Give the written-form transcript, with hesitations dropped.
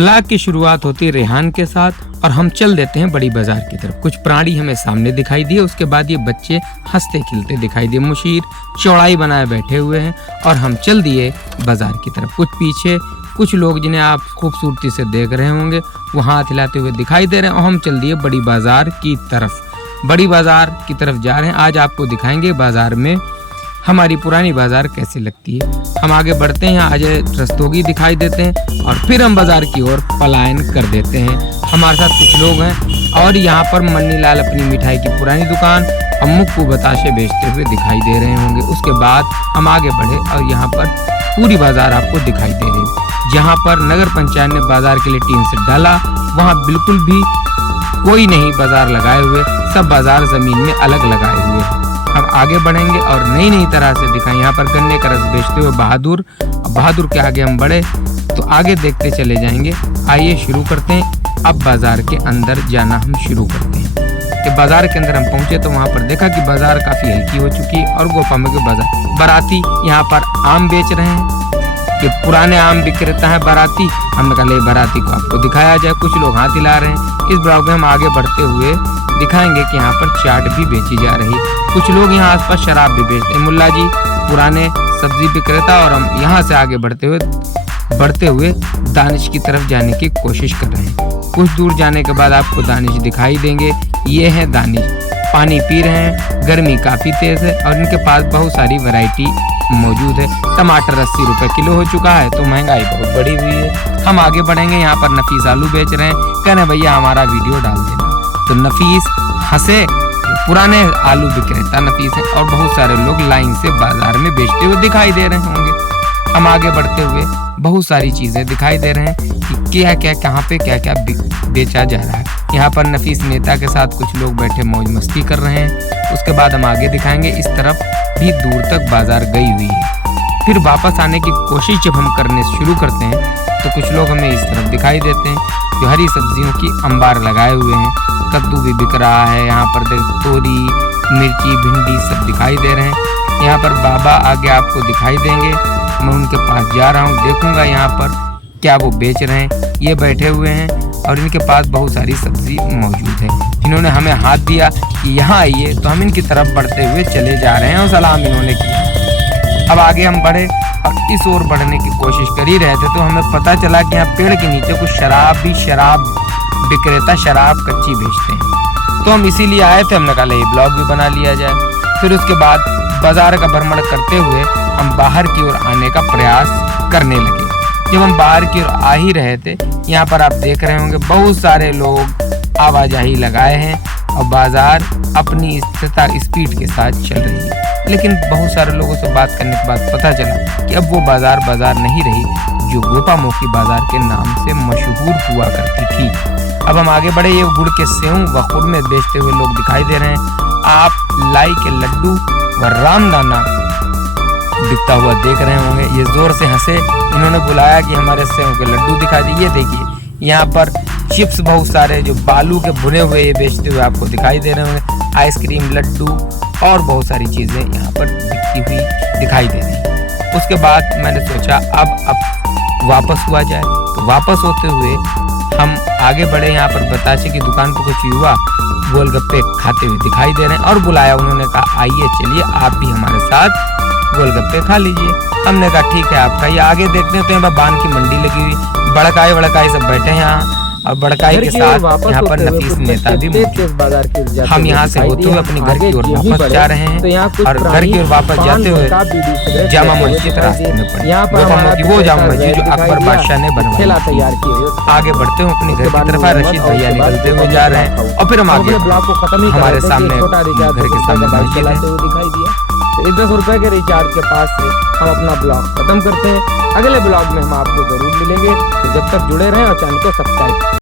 Blog की शुरुआत होती है रेहान के साथ और हम चल देते हैं बड़ी बाजार की तरफ। कुछ प्राणी हमें सामने दिखाई दिए, उसके बाद ये बच्चे हंसते खिलते दिखाई दिए। मुशीर चौड़ाई बनाए बैठे हुए हैं और हम चल दिए बाजार की तरफ। कुछ पीछे कुछ लोग जिन्हें आप खूबसूरती से देख रहे होंगे वो हाथ हिलाते हुए दिखाई दे रहे हैं और हम चल दिए बड़ी बाजार की तरफ। बड़ी बाजार की तरफ जा रहे हैं। आज आपको दिखाएंगे बाजार में हमारी पुरानी बाजार कैसी लगती है। हम आगे बढ़ते हैं, यहाँ अजय रस्तोगी दिखाई देते हैं और फिर हम बाजार की ओर पलायन कर देते हैं। हमारे साथ कुछ लोग हैं और यहाँ पर मन्नी लाल अपनी मिठाई की पुरानी दुकान और मुक्कू बताशे बेचते हुए दिखाई दे रहे होंगे। उसके बाद हम आगे बढ़े और यहाँ पर पूरी बाजार आपको दिखाई दे रही है। जहाँ पर नगर पंचायत ने बाजार के लिए टीन से डाला, वहाँ बिल्कुल भी कोई नहीं बाजार लगाए हुए, सब बाजार जमीन में अलग लगाए हुए हैं। हम आगे बढ़ेंगे और नई नई तरह से दिखाएं। यहाँ पर गन्ने का रस बेचते हुए बहादुर के आगे हम बढ़े तो आगे देखते चले जाएंगे। आइए शुरू करते हैं। अब बाजार के अंदर जाना हम शुरू करते हैं। कि बाजार के अंदर हम पहुंचे तो वहाँ पर देखा कि बाजार काफी हल्की हो चुकी है और गोपामा के बाजार बाराती यहाँ पर आम बेच रहे हैं। ये पुराने आम विक्रेता है बाराती। हमने कहा ले बाराती को आपको दिखाया जाए। कुछ लोग हाथ हिला रहे हैं। इस ब्लॉग में हम आगे बढ़ते हुए दिखाएंगे कि यहाँ पर चाट भी बेची जा रही। कुछ लोग यहाँ आसपास शराब भी बेचते हैं। मुल्ला जी पुराने सब्जी विक्रेता और हम यहाँ से आगे बढ़ते हुए दानिश की तरफ जाने की कोशिश कर रहे हैं। कुछ दूर जाने के बाद आपको दानिश दिखाई देंगे। ये है दानिश, पानी पी रहे हैं। गर्मी काफी तेज है और इनके पास बहुत सारी वैरायटी मौजूद है। टमाटर 80 रुपए किलो हो चुका है तो महंगाई बहुत बढ़ी हुई है। हम आगे बढ़ेंगे। यहाँ पर नफीस आलू बेच रहे हैं। कह रहे भैया हमारा वीडियो डाल देना। तो नफीस हंसे, पुराने आलू विक्रेता नफीस है और बहुत सारे लोग लाइन से बाजार में बेचते हुए दिखाई दे रहे होंगे। हम आगे बढ़ते हुए बहुत सारी चीजें दिखाई दे रहे हैं कि क्या क्या कहाँ पे क्या क्या बेचा जा रहा है। यहाँ पर नफीस नेता के साथ कुछ लोग बैठे मौज मस्ती कर रहे हैं। उसके बाद हम आगे दिखाएंगे। इस तरफ भी दूर तक बाजार गई हुई है। फिर वापस आने की कोशिश जब हम करने शुरू करते हैं तो कुछ लोग हमें इस तरफ दिखाई देते हैं जो हरी सब्जियों की अंबार लगाए हुए हैं। कद्दू भी बिक रहा है। यहाँ पर तोरी, मिर्ची, भिंडी सब दिखाई दे रहे हैं। यहाँ पर बाबा आगे आपको दिखाई देंगे। मैं उनके पास जा रहा हूँ, देखूंगा यहाँ पर क्या वो बेच रहे हैं। ये बैठे हुए हैं और इनके पास बहुत सारी सब्जी मौजूद है। इन्होंने हमें हाथ दिया कि यहाँ आइए तो हम इनकी तरफ बढ़ते हुए चले जा रहे हैं और सलाम इन्होंने किया। अब आगे हम बढ़े और इस ओर बढ़ने की कोशिश कर ही रहे थे तो हमें पता चला कि यहाँ पेड़ के नीचे कुछ शराब विक्रेता शराब कच्ची बेचते हैं। तो हम इसीलिए आए थे। हमने कहा ये ब्लॉग भी बना लिया जाए। फिर उसके बाद बाजार का भ्रमण करते हुए हम बाहर की ओर आने का प्रयास करने लगे। जब हम बाहर की ओर आ ही रहे थे, यहाँ पर आप देख रहे होंगे बहुत सारे लोग आवाजाही लगाए हैं और बाजार अपनी स्पीड के साथ चल रही है। लेकिन बहुत सारे लोगों से बात करने के बाद पता चला कि अब वो बाजार नहीं रही जो गोपामुखी बाजार के नाम से मशहूर हुआ करती थी। अब हम आगे बढ़े। ये गुड़ के सेव व खुरमे बेचते हुए लोग दिखाई दे रहे हैं। आप लाई के लड्डू व रामदाना बिकता हुआ देख रहे होंगे। ये जोर से हंसे। इन्होंने बुलाया कि हमारे सेव के लड्डू दिखाई दिए। देखिए यहाँ पर चिप्स बहुत सारे जो बालू के भुने हुए ये बेचते हुए आपको दिखाई दे रहे होंगे। आइसक्रीम, लड्डू और बहुत सारी चीजें यहाँ पर बिकती हुई दिखाई दे रही है। उसके बाद मैंने सोचा अब वापस हुआ जाए। तो वापस होते हुए हम आगे बढ़े। यहाँ पर बताशे की दुकान पर कुछ युवा गोलगप्पे खाते हुए दिखाई दे रहे हैं और बुलाया। उन्होंने कहा आइए चलिए आप भी हमारे साथ गोलगप्पे खा लीजिए। हमने कहा ठीक है आप खाइए। आगे देखते हैं तो यहाँ पर बान की मंडी लगी हुई, बड़काई सब बैठे हैं यहाँ और बड़काई के साथ यहाँ पर नफीस नेता भी मौजूद। हम यहाँ से होते हुए अपने घर की ओर वापस जा रहे हैं और घर की ओर वापस जाते हुए जामा मस्जिद रास्ते में पड़ी। वो जामा मस्जिद जो अकबर बादशाह ने बनवाई। आगे बढ़ते हुए अपने घर की तरफ रशीद भैया निकलते हुए जा रहे हैं और फिर हम आगे हमारे सामने घर के सामने मस्जिद है। तो 10 रुपए के रिचार्ज के पास से हम अपना ब्लॉग खत्म करते हैं। अगले ब्लॉग में हम आपको जरूर मिलेंगे। तो जब तक जुड़े रहें और चैनल को सब्सक्राइब